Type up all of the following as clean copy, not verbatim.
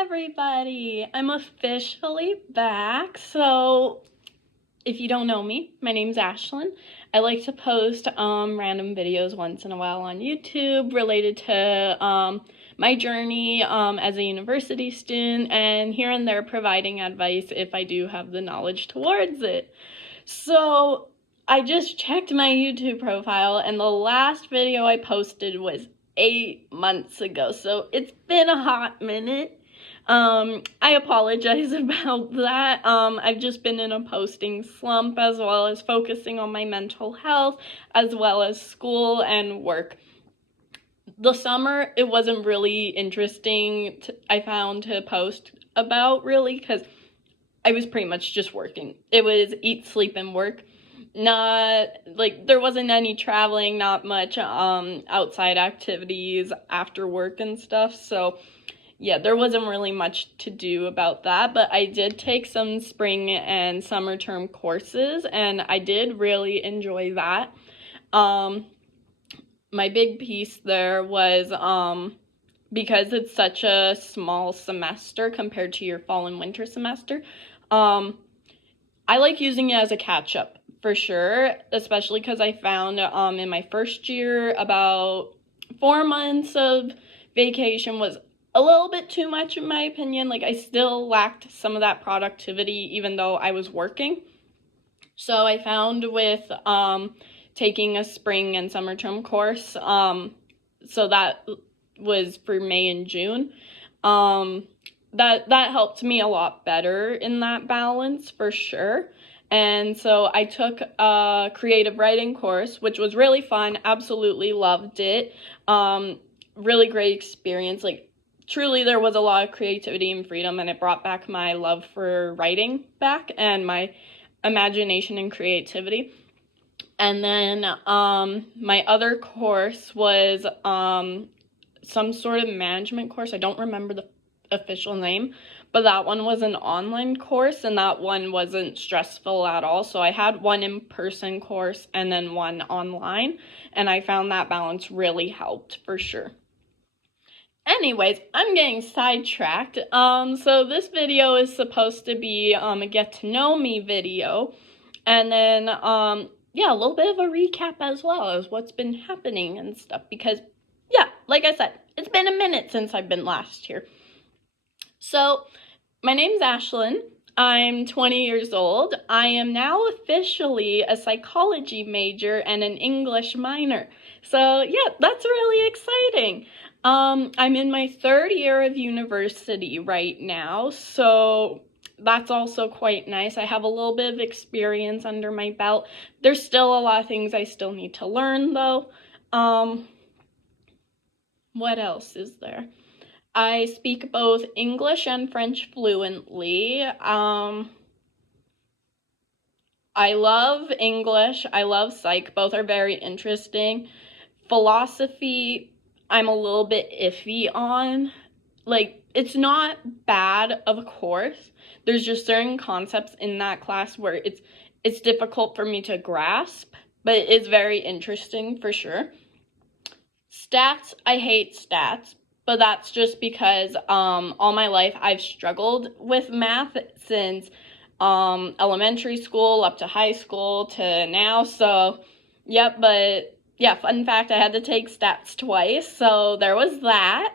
everybody! I'm officially back. So, if you don't know me, my name's Ashlyn. I like to post random videos once in a while on YouTube related to my journey as a university student, and here and there providing advice if I do have the knowledge towards it. So, I just checked my YouTube profile, and the last video I posted was 8 months ago, so it's been a hot minute. I apologize about that. I've just been in a posting slump, as well as focusing on my mental health, as well as school and work. The summer, it wasn't really interesting, I found, to post about, really, because I was pretty much just working. It was eat, sleep, and work. Not, like, there wasn't any traveling, not much outside activities after work and stuff, so yeah, there wasn't really much to do about that, but I did take some spring and summer term courses, and I did really enjoy that. My big piece there was, because it's such a small semester compared to your fall and winter semester, I like using it as a catch-up, for sure, especially because I found in my first year, about 4 months of vacation was a little bit too much in my opinion. Like, I still lacked some of that productivity even though I was working. So I found with taking a spring and summer term course, so that was for May and June, that helped me a lot better in that balance, for sure. And so I took a creative writing course, which was really fun. Absolutely loved it. Really great experience. Like, truly, there was a lot of creativity and freedom, and it brought back my love for writing back and my imagination and creativity. And then my other course was some sort of management course. I don't remember the official name, but that one was an online course, and that one wasn't stressful at all. So I had one in-person course and then one online, and I found that balance really helped, for sure. Anyways, I'm getting sidetracked. So this video is supposed to be a get to know me video, and then yeah, a little bit of a recap as well as what's been happening and stuff, because yeah, like I said, it's been a minute since I've been last here. So my name's Ashlyn. I'm 20 years old. I am now officially a psychology major and an English minor. So yeah, that's really exciting. I'm in my 3rd year of university right now, so that's also quite nice. I have a little bit of experience under my belt. There's still a lot of things I still need to learn, though. What else is there? I speak both English and French fluently. I love English. I love psych. Both are very interesting. Philosophy, I'm a little bit iffy on. Like, it's not bad of a course. There's just certain concepts in that class where it's difficult for me to grasp, but it is very interesting, for sure. Stats, I hate stats, but that's just because all my life I've struggled with math since elementary school up to high school to now. So, yep, but yeah, fun fact, I had to take stats twice, so there was that.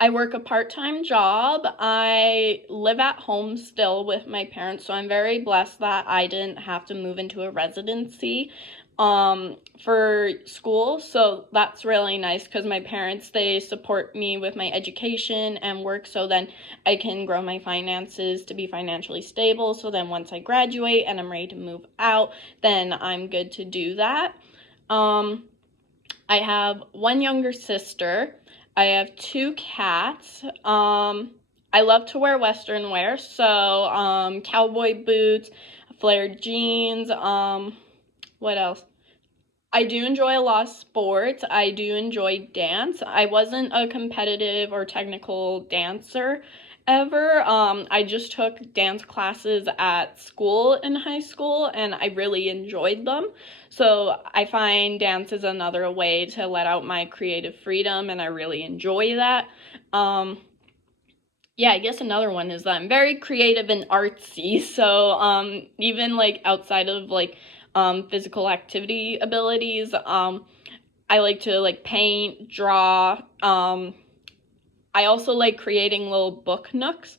I work a part-time job. I live at home still with my parents, so I'm very blessed that I didn't have to move into a residency for school. So that's really nice because my parents, they support me with my education and work, so then I can grow my finances to be financially stable. So then once I graduate and I'm ready to move out, then I'm good to do that. I have one younger sister. I have 2 cats. I love to wear Western wear, so cowboy boots, flared jeans, what else? I do enjoy a lot of sports. I do enjoy dance. I wasn't a competitive or technical dancer ever. I just took dance classes at school in high school, and I really enjoyed them. So I find dance is another way to let out my creative freedom, and I really enjoy that. Yeah, I guess another one is that I'm very creative and artsy. So even like outside of like physical activity abilities, I like to like paint, draw. I also like creating little book nooks.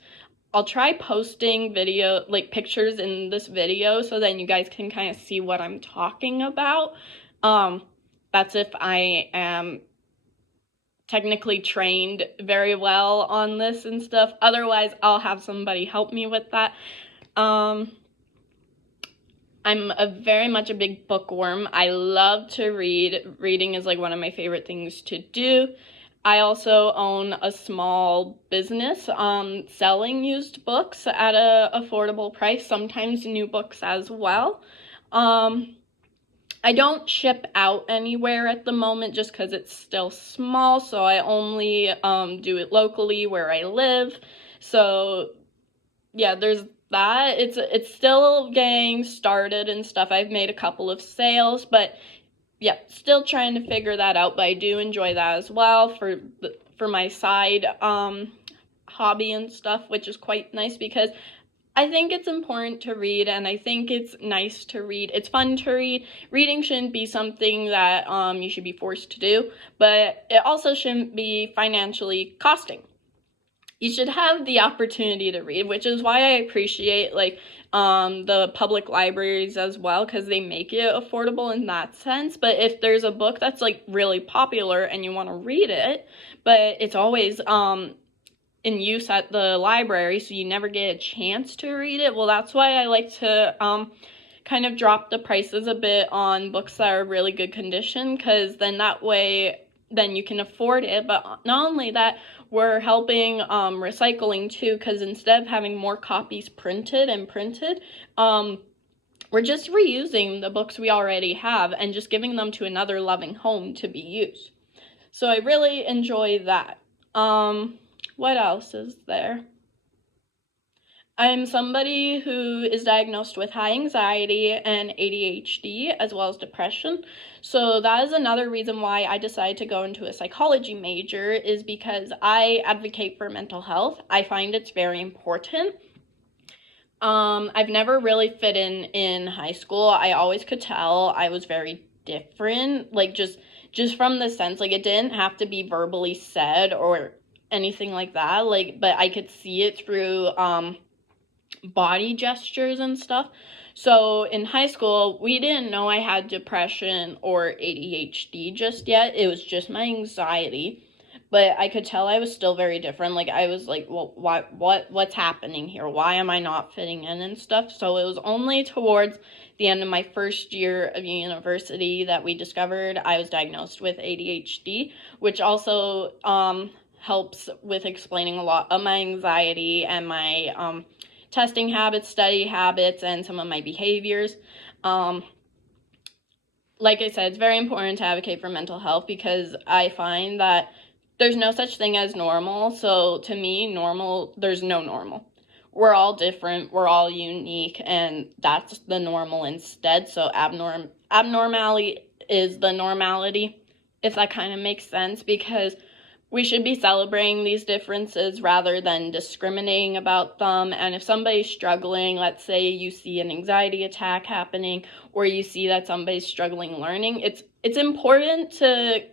I'll try posting video, like pictures in this video, so then you guys can kind of see what I'm talking about. That's if I am technically trained very well on this and stuff. Otherwise, I'll have somebody help me with that. I'm very much a big bookworm. I love to read. Reading is like one of my favorite things to do. I also own a small business selling used books at a affordable price, sometimes new books as well. I don't ship out anywhere at the moment just because it's still small, so I only do it locally where I live. So yeah, there's that. It's still getting started and stuff. I've made a couple of sales, but yeah, still trying to figure that out. But I do enjoy that as well for my side hobby and stuff, which is quite nice because I think it's important to read, and I think it's nice to read. It's fun to read. Reading shouldn't be something that you should be forced to do, but it also shouldn't be financially costing. You should have the opportunity to read, which is why I appreciate like the public libraries as well, because they make it affordable in that sense. But if there's a book that's like really popular and you want to read it, but it's always in use at the library, so you never get a chance to read it, well, that's why I like to kind of drop the prices a bit on books that are really good condition, because then that way then you can afford it. But not only that, we're helping recycling too, because instead of having more copies printed, we're just reusing the books we already have and just giving them to another loving home to be used. So I really enjoy that. What else is there? I'm somebody who is diagnosed with high anxiety and ADHD as well as depression. So that is another reason why I decided to go into a psychology major, is because I advocate for mental health. I find it's very important. I've never really fit in high school. I always could tell I was very different, like just from the sense, like it didn't have to be verbally said or anything like that, like, but I could see it through body gestures and stuff. So in high school, we didn't know I had depression or ADHD just yet. It was just my anxiety. But I could tell I was still very different. Like I was like, well, what's happening here? Why am I not fitting in and stuff? So it was only towards the end of my first year of university that we discovered I was diagnosed with ADHD, which also helps with explaining a lot of my anxiety and my testing habits, study habits, and some of my behaviors. Like I said, it's very important to advocate for mental health because I find that there's no such thing as normal. So to me, there's no normal. We're all different, we're all unique, and that's the normal instead. So abnormality is the normality, if that kind of makes sense, because we should be celebrating these differences rather than discriminating about them. And if somebody's struggling, let's say you see an anxiety attack happening, or you see that somebody's struggling learning, it's important to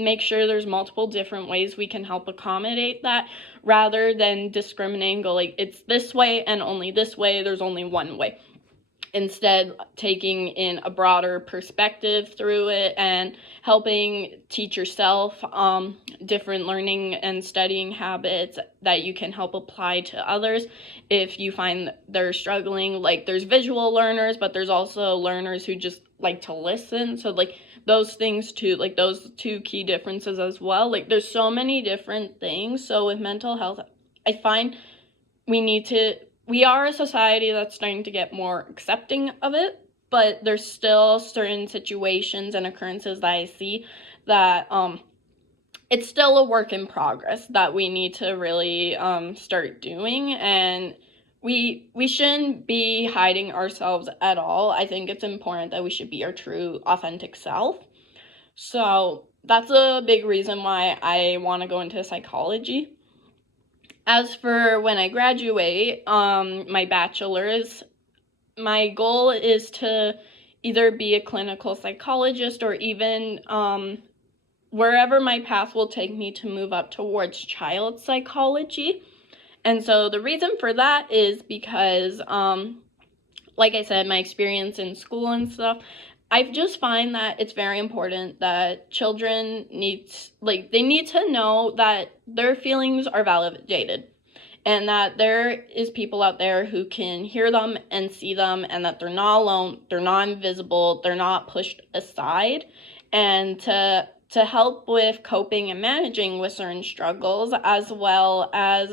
make sure there's multiple different ways we can help accommodate that, rather than discriminating, go like, it's this way and only this way, there's only one way. Instead, taking in a broader perspective through it and helping teach yourself different learning and studying habits that you can help apply to others if you find they're struggling. Like there's visual learners, but there's also learners who just like to listen. So like those things too, like those two key differences as well. Like there's so many different things. So with mental health, I find we are a society that's starting to get more accepting of it, but there's still certain situations and occurrences that I see that it's still a work in progress that we need to really start doing, and we shouldn't be hiding ourselves at all. I think it's important that we should be our true authentic self. So that's a big reason why I want to go into psychology. As for when I graduate, my bachelor's, my goal is to either be a clinical psychologist or even wherever my path will take me to move up towards child psychology. And so the reason for that is because, like I said, my experience in school and stuff, I just find that it's very important that children they need to know that their feelings are validated, and that there is people out there who can hear them and see them, and that they're not alone, they're not invisible, they're not pushed aside, and to help with coping and managing with certain struggles, as well as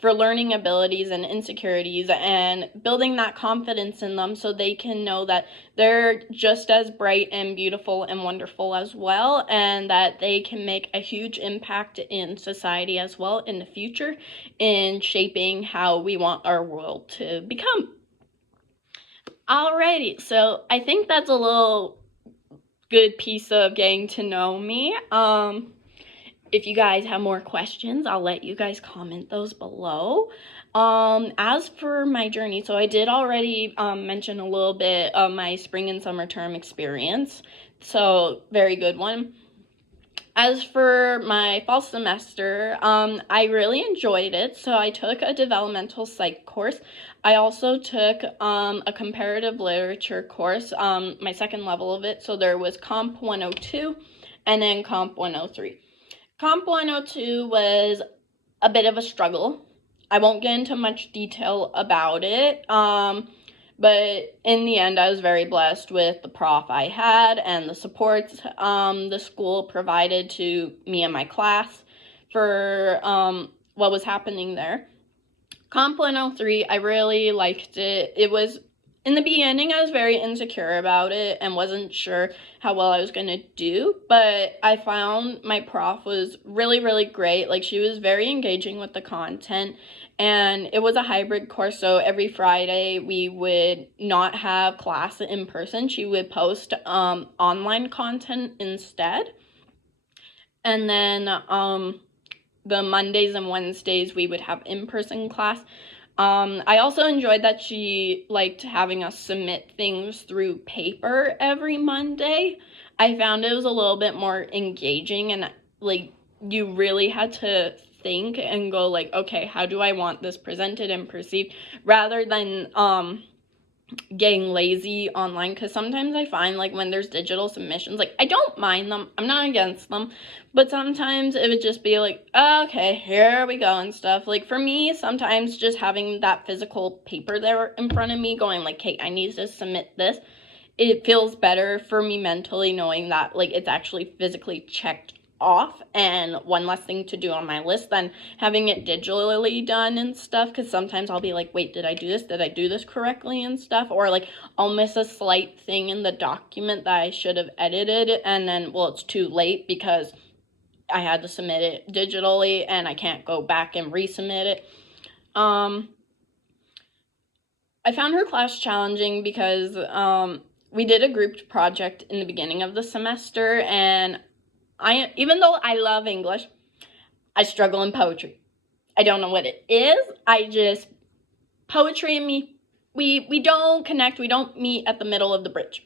for learning abilities and insecurities and building that confidence in them so they can know that they're just as bright and beautiful and wonderful as well, and that they can make a huge impact in society as well in the future in shaping how we want our world to become. Alrighty, so I think that's a little good piece of getting to know me. If you guys have more questions, I'll let you guys comment those below. As for my journey, so I did already mention a little bit of my spring and summer term experience, so very good one. As for my fall semester, I really enjoyed it, so I took a developmental psych course. I also took a comparative literature course, my second level of it, so there was Comp 102 and then Comp 103. Comp 102 was a bit of a struggle. I won't get into much detail about it, but in the end, I was very blessed with the prof I had and the supports the school provided to me and my class for what was happening there. Comp 103, I really liked it. It was, in the beginning, I was very insecure about it and wasn't sure how well I was going to do, but I found my prof was really, really great. Like, she was very engaging with the content, and it was a hybrid course, so every Friday we would not have class in person. She would post online content instead, and then the Mondays and Wednesdays we would have in-person class. I also enjoyed that she liked having us submit things through paper every Monday. I found it was a little bit more engaging, and like you really had to think and go like, okay, how do I want this presented and perceived, rather than getting lazy online, because sometimes I find like when there's digital submissions, like I don't mind them, I'm not against them, but sometimes it would just be like, okay, here we go and stuff. Like for me, sometimes just having that physical paper there in front of me going like, hey, I need to submit this, it feels better for me mentally knowing that like it's actually physically checked off and one less thing to do on my list than having it digitally done and stuff, because sometimes I'll be like, wait, did I do this correctly and stuff, or like I'll miss a slight thing in the document that I should have edited, and then well, it's too late because I had to submit it digitally and I can't go back and resubmit it. I found her class challenging because we did a group project in the beginning of the semester, and even though I love English, I struggle in poetry. I don't know what it is. Poetry and me, we don't connect. We don't meet at the middle of the bridge.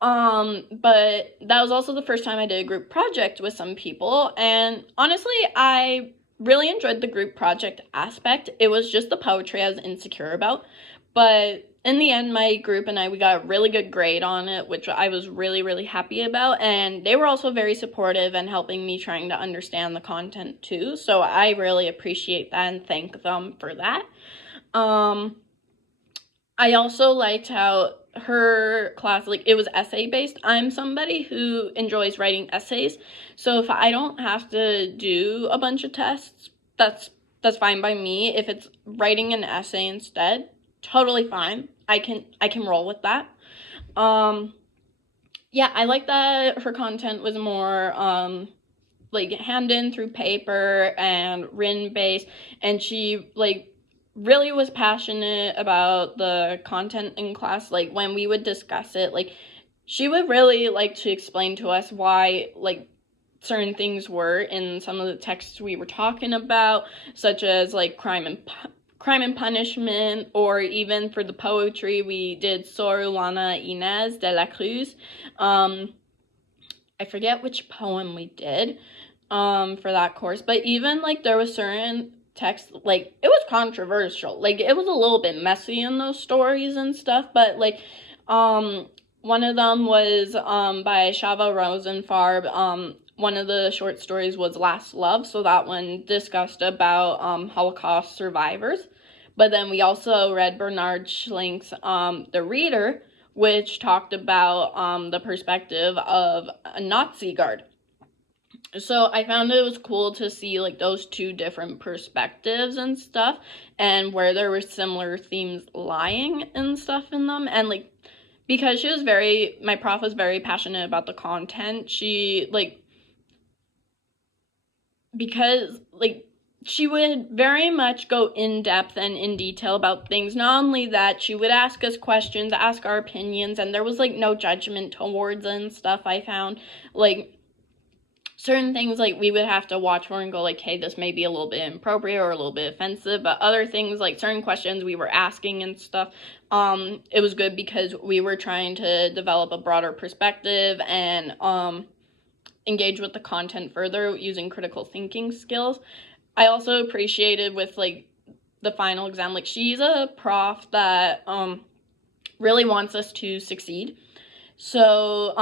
But that was also the first time I did a group project with some people, and honestly, I really enjoyed the group project aspect. It was just the poetry I was insecure about, but in the end, my group and we got a really good grade on it, which I was really, really happy about, and they were also very supportive and helping me trying to understand the content too, so I really appreciate that and thank them for that. I also liked how her class, like, it was essay-based. I'm somebody who enjoys writing essays, so if I don't have to do a bunch of tests, that's fine by me. If it's writing an essay instead, totally fine. I can roll with that. Yeah, I like that her content was more like hand in through paper and written base, and she like really was passionate about the content in class. Like when we would discuss it, like she would really like to explain to us why like certain things were in some of the texts we were talking about, such as like Crime and Punishment, or even for the poetry we did Sor Juana Inez de la Cruz. I forget which poem we did for that course, but even like there was certain text, like it was controversial, like it was a little bit messy in those stories and stuff, but like one of them was by Shava Rosenfarb. One of the short stories was Last Love, so that one discussed about Holocaust survivors. But then we also read Bernard Schlink's The Reader, which talked about the perspective of a Nazi guard. So I found it was cool to see like those two different perspectives and stuff, and where there were similar themes lying and stuff in them. And like because my prof was very passionate about the content, she would very much go in depth and in detail about things. Not only that, she would ask us questions, ask our opinions, and there was like no judgment towards it and stuff. I found like certain things like we would have to watch for and go like, hey, this may be a little bit inappropriate or a little bit offensive, but other things like certain questions we were asking and stuff, it was good because we were trying to develop a broader perspective and engage with the content further using critical thinking skills. I also appreciated with like the final exam, like she's a prof that really wants us to succeed. So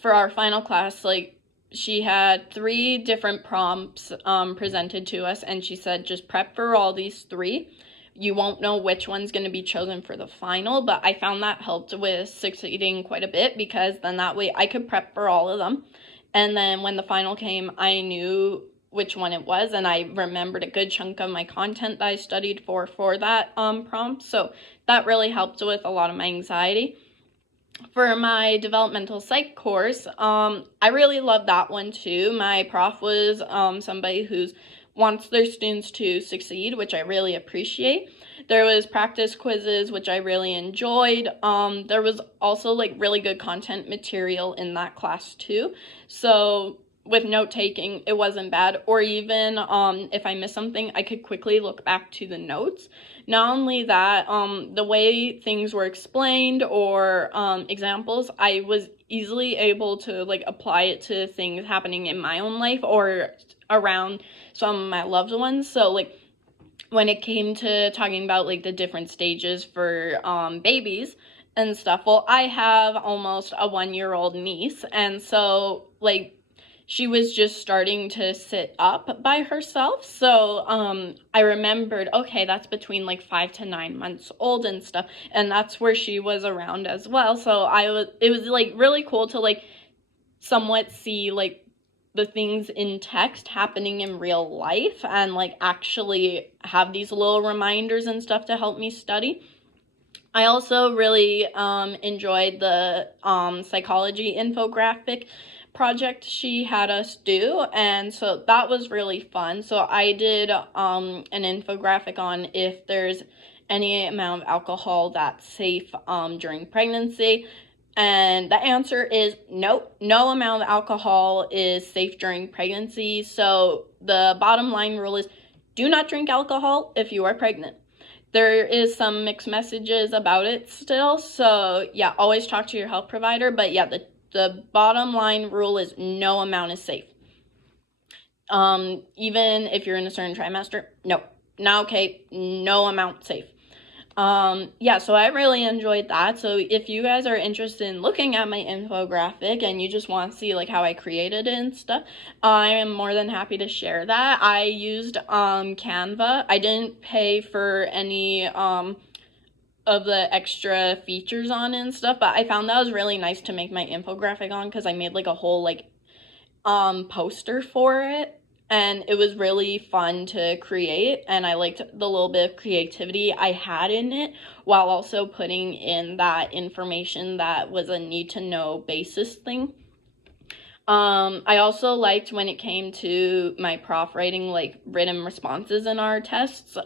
for our final class, like she had 3 different prompts presented to us, and she said just prep for all these 3. You won't know which one's going to be chosen for the final, but I found that helped with succeeding quite a bit, because then that way I could prep for all of them. And then when the final came, I knew which one it was, and I remembered a good chunk of my content that I studied for that prompt. So that really helped with a lot of my anxiety. For my developmental psych course, I really loved that one too. My prof was somebody who wants their students to succeed, which I really appreciate. There was practice quizzes, which I really enjoyed. There was also like really good content material in that class too. So with note taking, it wasn't bad. Or even if I missed something, I could quickly look back to the notes. Not only that, the way things were explained or examples, I was easily able to like apply it to things happening in my own life or around some of my loved ones. So like when it came to talking about like the different stages for babies and stuff, well, I have almost a 1-year-old niece, and so like she was just starting to sit up by herself. So I remembered, okay, that's between like 5 to 9 months old and stuff, and that's where she was around as well. So it was like really cool to like somewhat see like the things in text happening in real life, and like actually have these little reminders and stuff to help me study. I also really enjoyed the psychology infographic project she had us do, and so that was really fun. So I did an infographic on if there's any amount of alcohol that's safe during pregnancy, and the answer is nope, no amount of alcohol is safe during pregnancy. So the bottom line rule is do not drink alcohol if you are pregnant. There is some mixed messages about it still, so yeah, always talk to your health provider, but yeah, the bottom line rule is no amount is safe. Even if you're in a certain trimester, no, not okay, no amount safe. Yeah, so I really enjoyed that. So if you guys are interested in looking at my infographic and you just want to see like how I created it and stuff, I am more than happy to share that. I used Canva. I didn't pay for any of the extra features on it and stuff, but I found that was really nice to make my infographic on, because I made like a whole like poster for it, and it was really fun to create, and I liked the little bit of creativity I had in it while also putting in that information that was a need to know basis thing. I also liked when it came to my prof writing like written responses in our tests.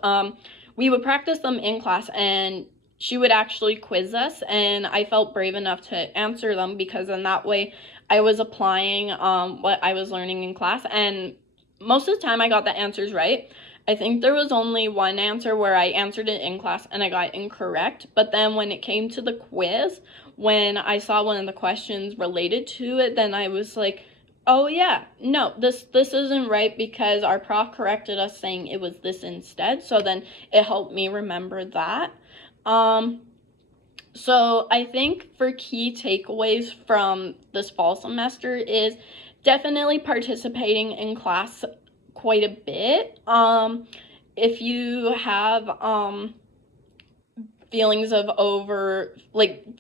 We would practice them in class, and she would actually quiz us, and I felt brave enough to answer them because in that way I was applying what I was learning in class, and most of the time I got the answers right. I think there was only one answer where I answered it in class and I got incorrect, but then when it came to the quiz, when I saw one of the questions related to it, then I was like, oh yeah, no, this isn't right because our prof corrected us saying it was this instead. So then it helped me remember that. So I think for key takeaways from this fall semester is definitely participating in class quite a bit. If you have feelings of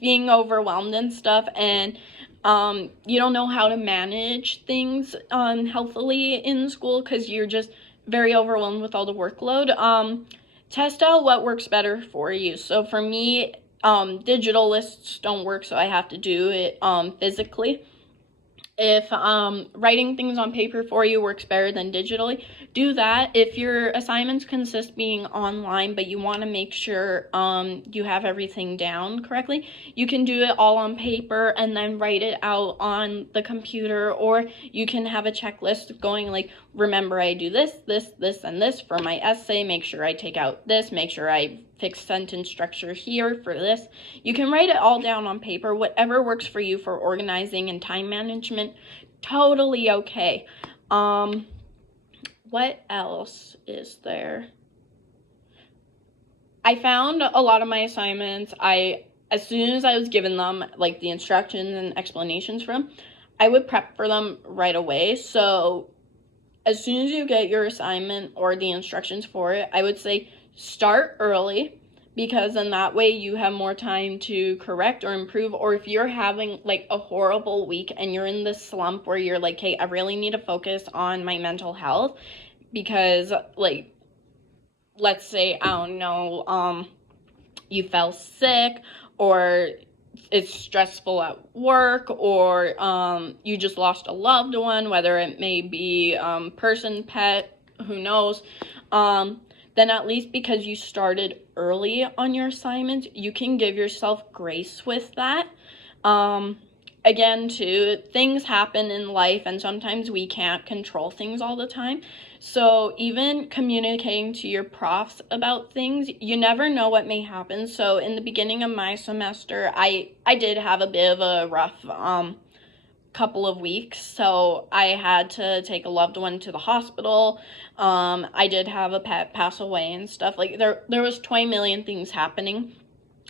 being overwhelmed and stuff, and you don't know how to manage things healthily in school because you're just very overwhelmed with all the workload, test out what works better for you. So for me, digital lists don't work, so I have to do it physically. If writing things on paper for you works better than digitally, do that. If your assignments consist being online, but you want to make sure you have everything down correctly, you can do it all on paper and then write it out on the computer, or you can have a checklist going like, remember I do this, and this for my essay, make sure I take out this, make sure I fix sentence structure here for this. You can write it all down on paper, whatever works for you for organizing and time management, totally okay. What else is there? I found a lot of my assignments, as soon as I was given them, like the instructions and explanations for them, I would prep for them right away. So as soon as you get your assignment or the instructions for it, I would say start early, because in that way you have more time to correct or improve. Or if you're having like a horrible week and you're in this slump where you're like, hey, I really need to focus on my mental health because like, let's say, I don't know, you fell sick, or it's stressful at work, or you just lost a loved one, whether it may be person, pet, who knows, then at least because you started early on your assignments, you can give yourself grace with that. Again, too, things happen in life, and sometimes we can't control things all the time. So even communicating to your profs about things, you never know what may happen. So in the beginning of my semester, I did have a bit of a rough couple of weeks. So I had to take a loved one to the hospital. I did have a pet pass away and stuff. Like there was 20 million things happening.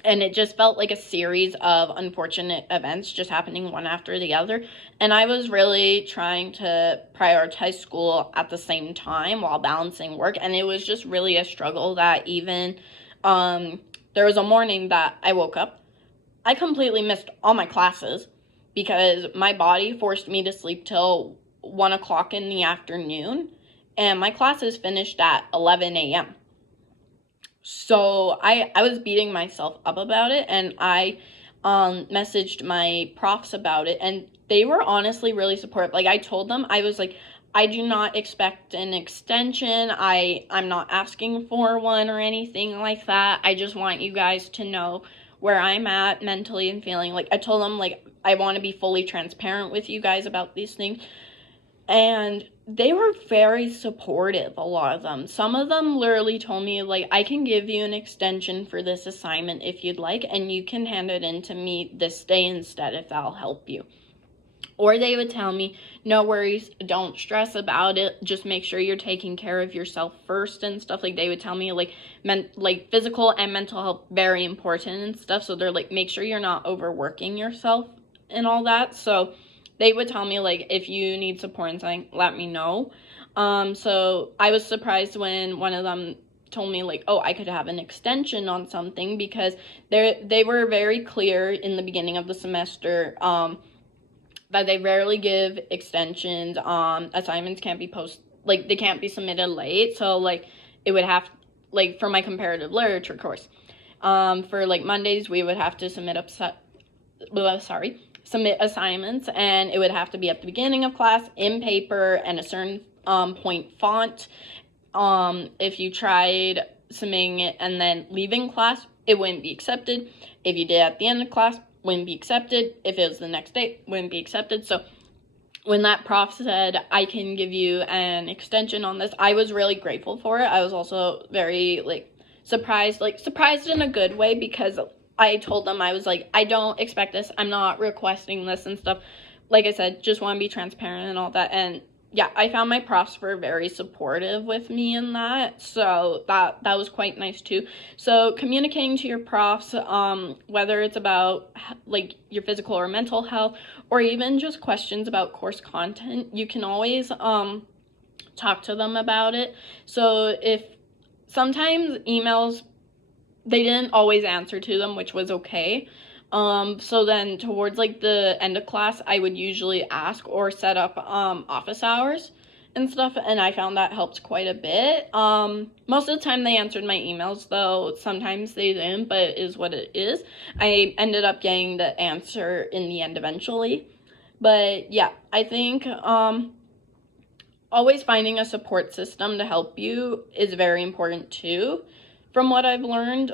And it just felt like a series of unfortunate events just happening one after the other. And I was really trying to prioritize school at the same time while balancing work. And it was just really a struggle that even there was a morning that I woke up. I completely missed all my classes because my body forced me to sleep till 1 o'clock in the afternoon. And my classes finished at 11 a.m. So I was beating myself up about it, and I messaged my profs about it, and they were honestly really supportive. Like I told them, I was like, I do not expect an extension. I'm not asking for one or anything like that. I just want you guys to know where I'm at mentally and feeling. Like I told them, like, I want to be fully transparent with you guys about these things. And they were very supportive, a lot of them. Some of them literally told me, like, I can give you an extension for this assignment if you'd like, and you can hand it in to me this day instead if that'll help you. Or they would tell me, no worries, don't stress about it, just make sure you're taking care of yourself first and stuff. Like, they would tell me, like, physical and mental health, very important and stuff. So they're like, make sure you're not overworking yourself and all that. So they would tell me, like, if you need support and something, let me know. So I was surprised when one of them told me, like, oh, I could have an extension on something, because they were very clear in the beginning of the semester that they rarely give extensions. Assignments can't be they can't be submitted late. So, like, it would have, like, for my comparative literature course, for, like, Mondays, we would have to submit submit assignments, and it would have to be at the beginning of class in paper and a certain point font. If you tried submitting it and then leaving class, it wouldn't be accepted. If you did at the end of class, wouldn't be accepted. If it was the next day, wouldn't be accepted. So when that prof said, I can give you an extension on this, I was really grateful for it. I was also very, surprised in a good way, because I told them, I was like, I don't expect this. I'm not requesting this and stuff. Like I said, just want to be transparent and all that. And yeah, I found my profs were very supportive with me in that, so that was quite nice too. So communicating to your profs, whether it's about your physical or mental health, or even just questions about course content, you can always talk to them about it. So if sometimes emails, they didn't always answer to them, which was okay. So then towards the end of class, I would usually ask or set up office hours and stuff, and I found that helped quite a bit. Most of the time they answered my emails, though sometimes they didn't, but it is what it is. I ended up getting the answer in the end eventually. But yeah, I think always finding a support system to help you is very important too, from what I've learned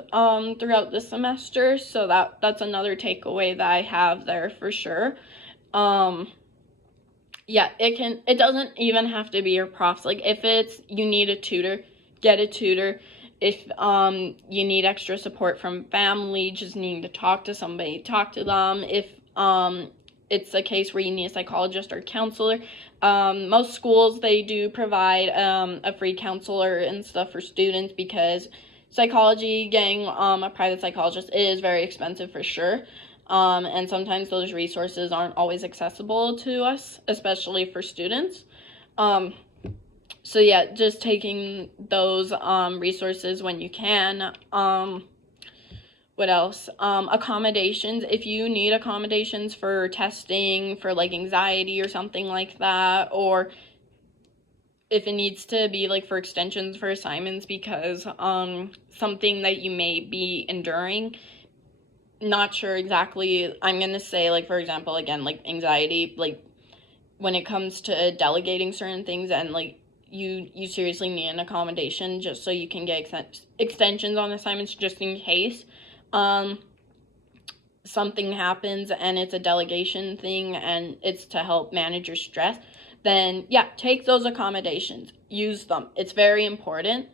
throughout the semester. So that's another takeaway that I have there for sure. Yeah, it doesn't even have to be your profs. If it's you need a tutor, get a tutor. If you need extra support from family, just needing to talk to somebody, talk to them. If it's a case where you need a psychologist or counselor, most schools, they do provide a free counselor and stuff for students, because psychology, getting a private psychologist is very expensive for sure. And sometimes those resources aren't always accessible to us, especially for students. So yeah, just taking those resources when you can. What else? Accommodations. If you need accommodations for testing, for anxiety or something like that, or if it needs to be for extensions for assignments because something that you may be enduring, not sure exactly, I'm gonna say for example, again, anxiety, when it comes to delegating certain things, and you seriously need an accommodation just so you can get extensions on assignments, just in case something happens and it's a delegation thing and it's to help manage your stress, then yeah, take those accommodations, use them. It's very important.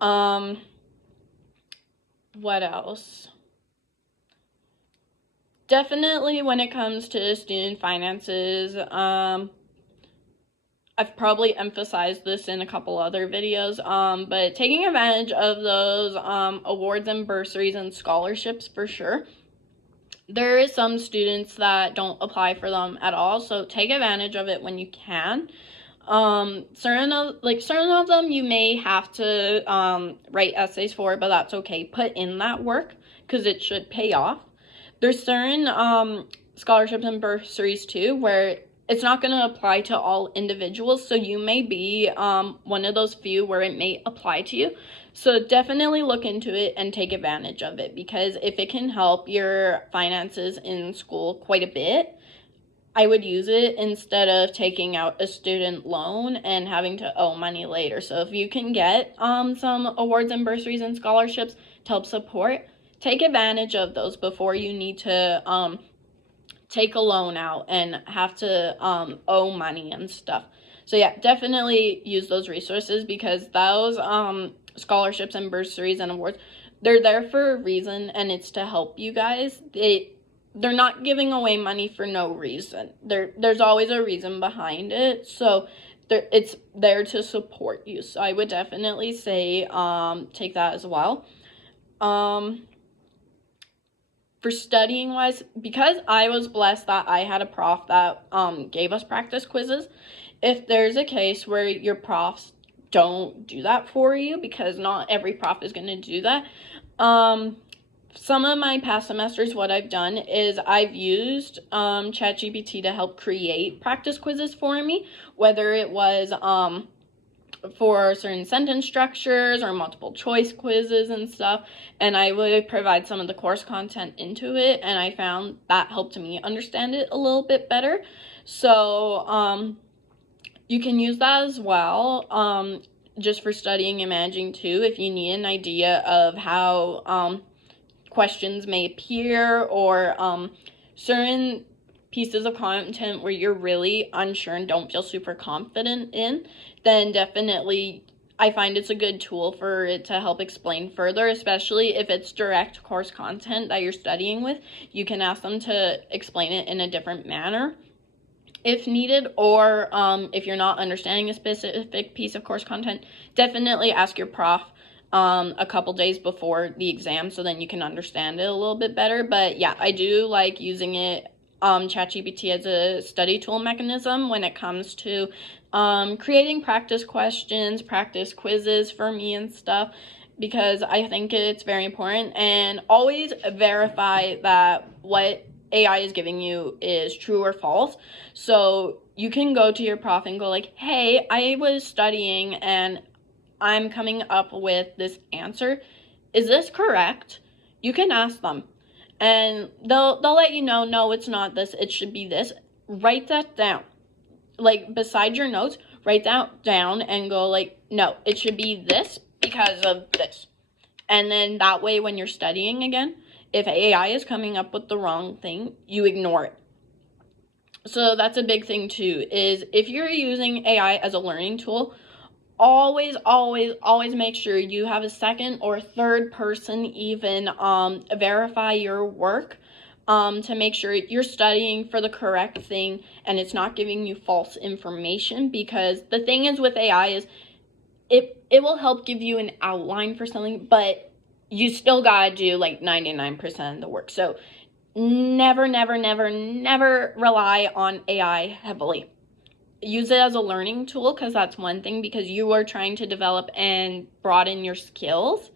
What else? Definitely when it comes to student finances, I've probably emphasized this in a couple other videos, but taking advantage of those awards and bursaries and scholarships for sure. There is some students that don't apply for them at all, so take advantage of it when you can. Certain of them you may have to write essays for, but that's okay. Put in that work, because it should pay off. There's certain scholarships and bursaries too where it's not going to apply to all individuals, so you may be one of those few where it may apply to you. So definitely look into it and take advantage of it, because if it can help your finances in school quite a bit, I would use it instead of taking out a student loan and having to owe money later. So if you can get some awards and bursaries and scholarships to help support, take advantage of those before you need to take a loan out and have to owe money and stuff. So yeah, definitely use those resources, because those scholarships and bursaries and awards, they're there for a reason, and it's to help you guys. They're not giving away money for no reason. There's always a reason behind it, so it's there to support you. So I would definitely say take that as well. For studying wise, because I was blessed that I had a prof that gave us practice quizzes, if there's a case where your profs don't do that for you, because not every prof is going to do that, some of my past semesters, what I've done is I've used ChatGPT to help create practice quizzes for me, whether it was for certain sentence structures or multiple choice quizzes and stuff, and I would provide some of the course content into it, and I found that helped me understand it a little bit better. So you can use that as well, just for studying and managing too, if you need an idea of how questions may appear, or certain pieces of content where you're really unsure and don't feel super confident in, then definitely I find it's a good tool for it to help explain further, especially if it's direct course content that you're studying with. You can ask them to explain it in a different manner if needed, or if you're not understanding a specific piece of course content, definitely ask your prof a couple days before the exam, so then you can understand it a little bit better. But yeah, I do like using it, ChatGPT, as a study tool mechanism when it comes to creating practice questions, practice quizzes for me and stuff, because I think it's very important. And always verify that what AI is giving you is true or false. So you can go to your prof and go like, hey, I was studying and I'm coming up with this answer. Is this correct? You can ask them. And they'll let you know, no, it's not this, it should be this. Write that down. Like, beside your notes, write that down and go like, no, it should be this because of this. And then that way, when you're studying again, if AI is coming up with the wrong thing, you ignore it. So that's a big thing too, is if you're using AI as a learning tool, always make sure you have a second or third person even verify your work, to make sure you're studying for the correct thing and it's not giving you false information. Because the thing is with AI is it will help give you an outline for something, but you still gotta do like 99% of the work. So never rely on AI heavily. Use it as a learning tool, because that's one thing, because you are trying to develop and broaden your skills.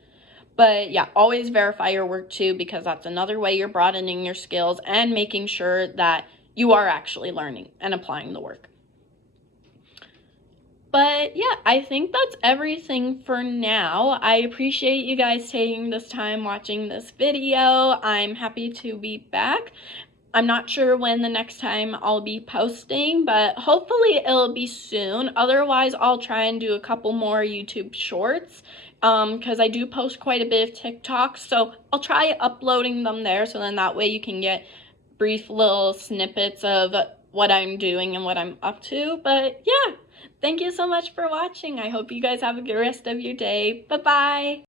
But yeah, always verify your work too, because that's another way you're broadening your skills and making sure that you are actually learning and applying the work. But yeah, I think that's everything for now. I appreciate you guys taking this time watching this video. I'm happy to be back. I'm not sure when the next time I'll be posting, but hopefully it'll be soon. Otherwise, I'll try and do a couple more YouTube shorts, because I do post quite a bit of TikTok, so I'll try uploading them there, so then that way you can get brief little snippets of what I'm doing and what I'm up to. But yeah, thank you so much for watching. I hope you guys have a good rest of your day. Bye-bye.